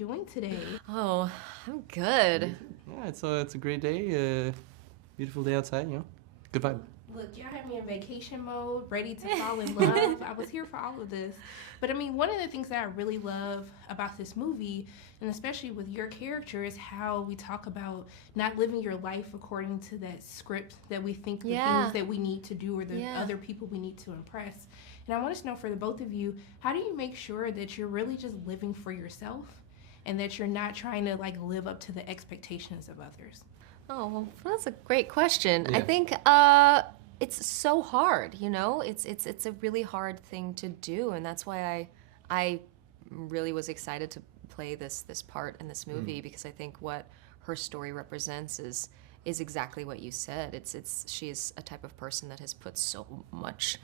doing today? Oh, I'm good. Yeah, it's a great day. Beautiful day outside. Good vibe. Look, y'all have me in vacation mode, ready to fall in love. I was here for all of this. But I mean, one of the things that I really love about this movie, and especially with your character, is how we talk about not living your life according to that script that we think the things that we need to do or the other people we need to impress. And I want to know for the both of you, how do you make sure that you're really just living for yourself and that you're not trying to like live up to the expectations of others? Oh, well, that's a great question. Yeah. I think it's so hard, you know? It's a really hard thing to do, and that's why I really was excited to play this part in this movie because I think what her story represents is exactly what you said. She is a type of person that has put so much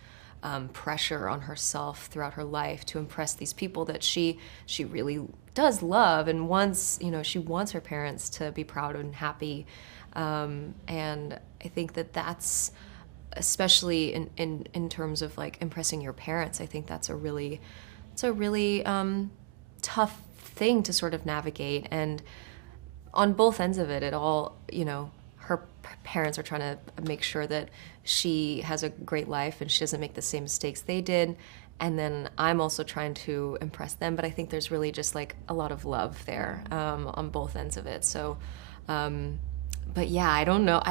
pressure on herself throughout her life to impress these people that she really does love and wants, she wants her parents to be proud and happy. And I think that's, especially in terms of like impressing your parents, I think that's a really tough thing to sort of navigate. And on both ends of it all, her parents are trying to make sure that she has a great life and she doesn't make the same mistakes they did. And then I'm also trying to impress them, but I think there's really just like a lot of love there on both ends of it. So, but yeah, I don't know.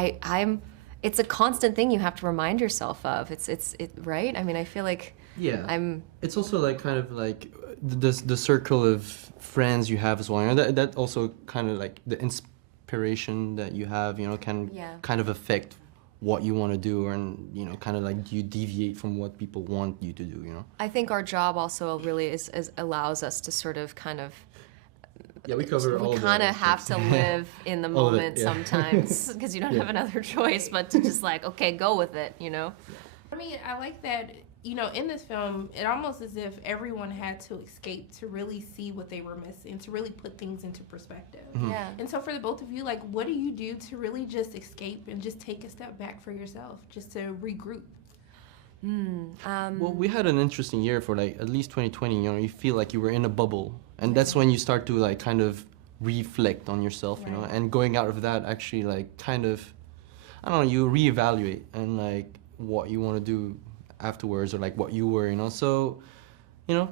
It's a constant thing you have to remind yourself of. It's right? I mean, I feel like It's also like kind of like the circle of friends you have as well. That also kind of like the inspiration that you have, can kind of affect what you want to do, and kind of like you deviate from what people want you to do. I think our job also really is allows us to sort of kind of we cover all. We kind of have to live in the moment sometimes because you don't have another choice but to just like, okay, go with it, I mean, I like that, in this film, it almost as if everyone had to escape to really see what they were missing, to really put things into perspective. Mm-hmm. Yeah. And so for the both of you, like, what do you do to really just escape and just take a step back for yourself, just to regroup? Well, we had an interesting year for like at least 2020. You feel like you were in a bubble, and that's when you start to like kind of reflect on yourself, and going out of that actually like kind of, I don't know, you reevaluate and like what you want to do afterwards or like what you were, so,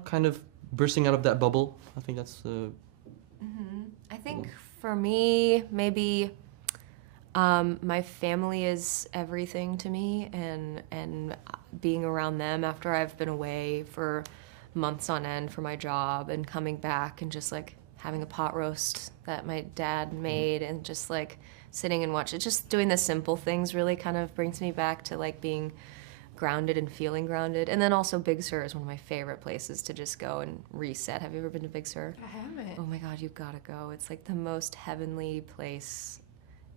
kind of bursting out of that bubble. I think that's. I think for me, maybe. My family is everything to me, and being around them after I've been away for months on end for my job and coming back and just like having a pot roast that my dad made and just like sitting and watching, just doing the simple things really kind of brings me back to like being grounded and feeling grounded. And then also Big Sur is one of my favorite places to just go and reset. Have you ever been to Big Sur? I haven't. Oh my God, you've got to go. It's like the most heavenly place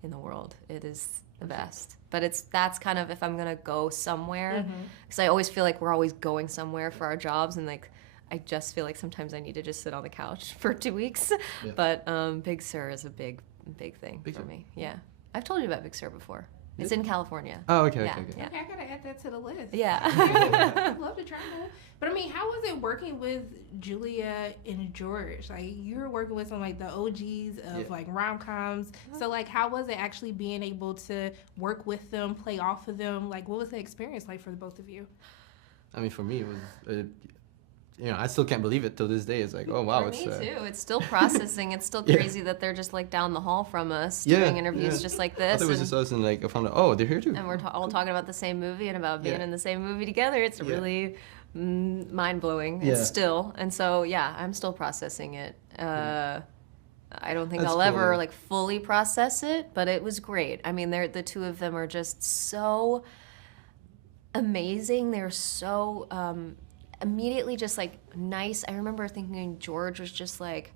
in the world. It is the best. But that's kind of if I'm gonna go somewhere, because I always feel like we're always going somewhere for our jobs, and like I just feel like sometimes I need to just sit on the couch for 2 weeks. Yeah. But Big Sur is a big thing for me. Yeah, I've told you about Big Sur before. It's in California. Oh, okay, Okay, I gotta add that to the list. Yeah. I'd love to travel. But I mean, how was it working with Julia and George? Like, you were working with some like the OGs of like rom-coms. So like, how was it actually being able to work with them, play off of them? Like, what was the experience like for the both of you? I mean, for me, it was. I still can't believe it till this day. It's like, oh wow, for me too. It's still processing. It's still crazy that they're just like down the hall from us doing interviews just like this. I thought it was just us, and like I found out, oh, they're here too. And we're all talking about the same movie and about being in the same movie together. It's really mind blowing. Yeah. It's still, and so I'm still processing it. I don't think I'll ever like fully process it, but it was great. I mean, the two of them are just so amazing. They're so. Immediately just like nice. I remember thinking George was just like,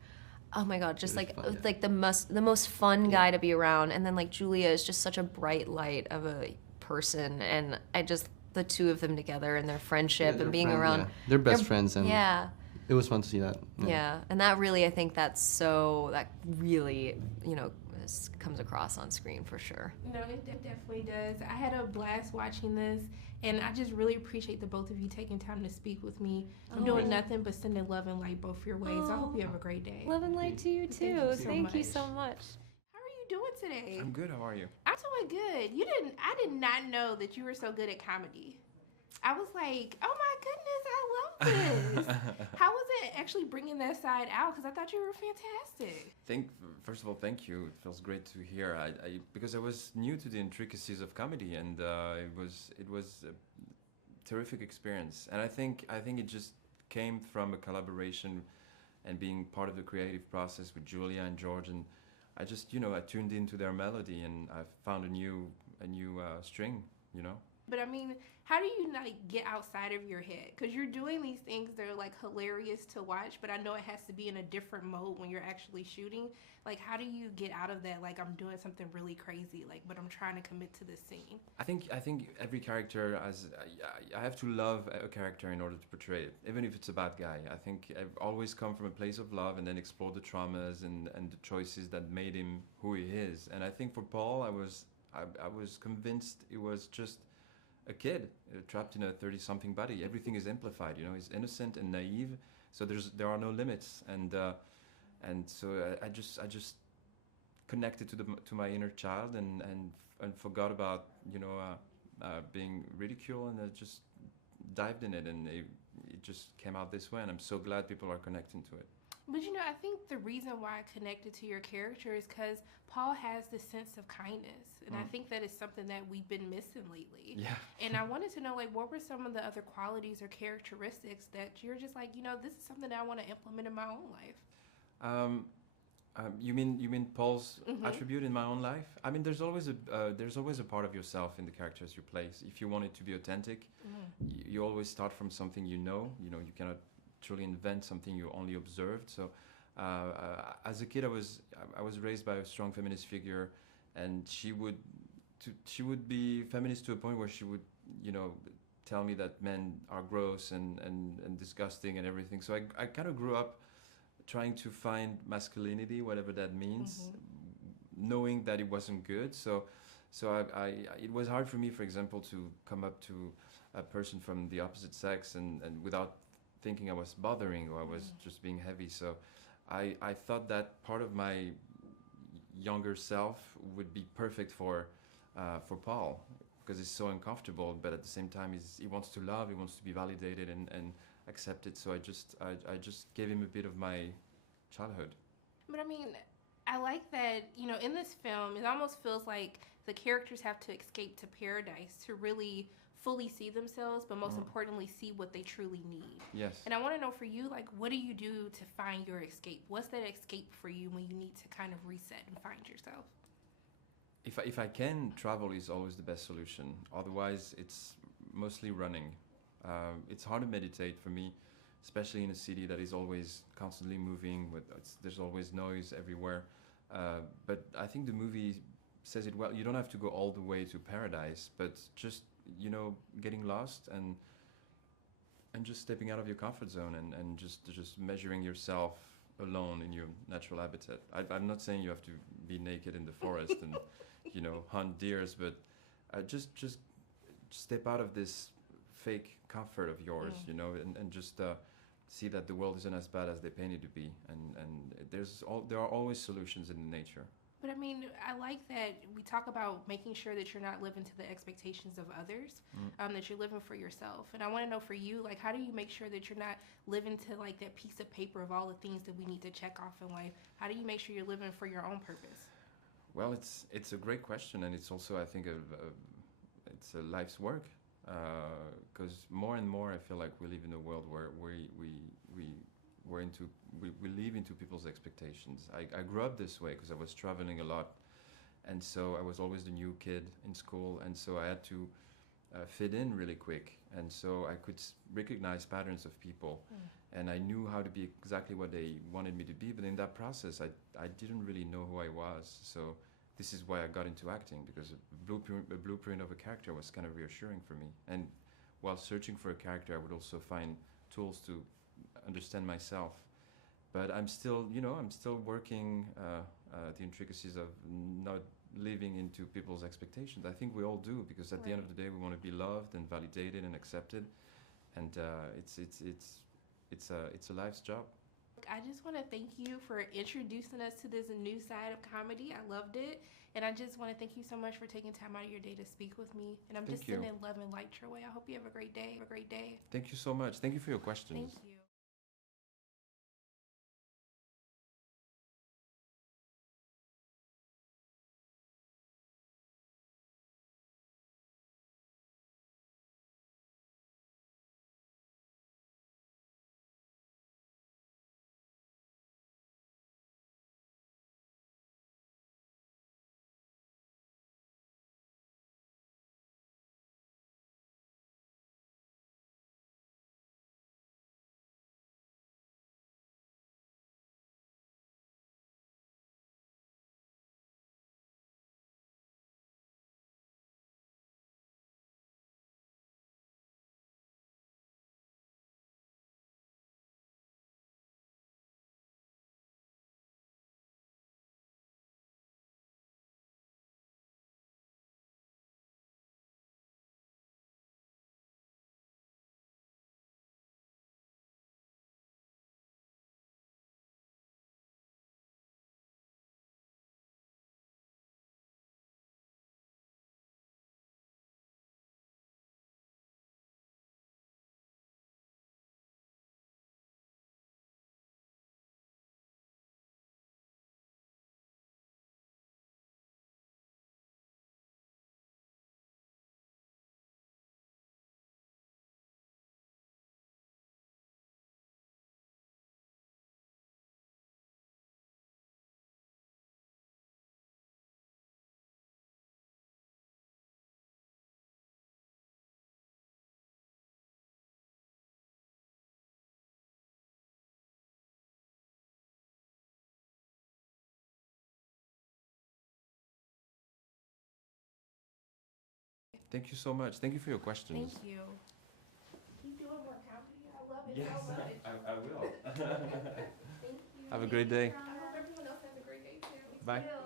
oh my God, just like fun, like the most fun guy to be around. And then like Julia is just such a bright light of a person, and I just the two of them together and their friendship and being around. Yeah. They're best friends, and it was fun to see that. Yeah, and that really, I think that really this comes across on screen for sure. No, it definitely does. I had a blast watching this, and I just really appreciate the both of you taking time to speak with me. I'm doing nothing but sending love and light both your ways. I hope you have a great day. Love and light to you too. Thank you so much. How are you doing today? I'm good. How are you? I'm doing good. I did not know that you were so good at comedy. I was like, oh my goodness, I love this. How was it actually bringing that side out? Because I thought you were fantastic. First of all, thank you. It feels great to hear. Because I was new to the intricacies of comedy, and it was a terrific experience. And I think it just came from a collaboration and being part of the creative process with Julia and George. And I just, I tuned into their melody, and I found a new string, But I mean, how do you get outside of your head? Because you're doing these things that are like hilarious to watch, but I know it has to be in a different mode when you're actually shooting. Like, how do you get out of that? Like, I'm doing something really crazy, but I'm trying to commit to this scene. I think every character I have to love a character in order to portray it, even if it's a bad guy. I think I've always come from a place of love and then explore the traumas and the choices that made him who he is. And I think for Paul, I was convinced it was just a kid trapped in a 30-something body. Everything is amplified, he's innocent and naive, so there are no limits, and so I just connected to my inner child and forgot about being ridiculed, and I just dived in it, and it just came out this way, and I'm so glad people are connecting to it. But I think the reason why I connected to your character is because Paul has this sense of kindness. And I think that is something that we've been missing lately. Yeah. And I wanted to know, what were some of the other qualities or characteristics that you're just this is something that I want to implement in my own life? You mean Paul's attribute in my own life? I mean, there's always a part of yourself in the characters you play. If you want it to be authentic, you always start from something you know. You cannot truly invent something you only observed. So as a kid, I was raised by a strong feminist figure, and she would be feminist to a point where she would tell me that men are gross and disgusting and everything. So I kind of grew up trying to find masculinity, whatever that means, knowing that it wasn't good. So it was hard for me, for example, to come up to a person from the opposite sex and without thinking I was bothering or I was just being heavy. So I thought that part of my younger self would be perfect for Paul, because he's so uncomfortable, but at the same time he wants to love, he wants to be validated and accepted. So I just gave him a bit of my childhood. But I mean, I like that, in this film, it almost feels like the characters have to escape to paradise to really fully see themselves, but most importantly, see what they truly need. Yes. And I want to know for you, what do you do to find your escape? What's that escape for you when you need to kind of reset and find yourself? If I can, travel is always the best solution. Otherwise, it's mostly running. It's hard to meditate for me, especially in a city that is always constantly moving. There's always noise everywhere. But I think the movie says it well. You don't have to go all the way to paradise, but just getting lost and just stepping out of your comfort zone and just measuring yourself alone in your natural habitat. I'm not saying you have to be naked in the forest and hunt deers, but just step out of this fake comfort of yours, and just see that the world isn't as bad as they paint it to be, and there are always solutions in nature. But I mean, I like that we talk about making sure that you're not living to the expectations of others, that you're living for yourself. And I want to know for you, how do you make sure that you're not living to that piece of paper of all the things that we need to check off in life? How do you make sure you're living for your own purpose? Well, it's a great question, and it's also, I think, it's a life's work, because more and more I feel like we live in a world where we live into people's expectations. I grew up this way because I was traveling a lot, and so I was always the new kid in school, and so I had to fit in really quick, and so I could recognize patterns of people, and I knew how to be exactly what they wanted me to be, but in that process I didn't really know who I was. So this is why I got into acting, because a blueprint of a character was kind of reassuring for me, and while searching for a character I would also find tools to understand myself. But I'm still working the intricacies of not living into people's expectations. I think we all do, because at the end of the day, we want to be loved and validated and accepted, and it's a life's job. I just want to thank you for introducing us to this new side of comedy. I loved it. And I just want to thank you so much for taking time out of your day to speak with me. And I'm just sending love and light your way. I hope you have a great day. Have a great day. Thank you so much. Thank you for your questions. Thank you. Thank you so much. Thank you for your questions. Thank you. Keep doing more comedy. I love it. Yes, I love it. I will. Thank you. Have a great day. I hope everyone else has a great day too. Bye.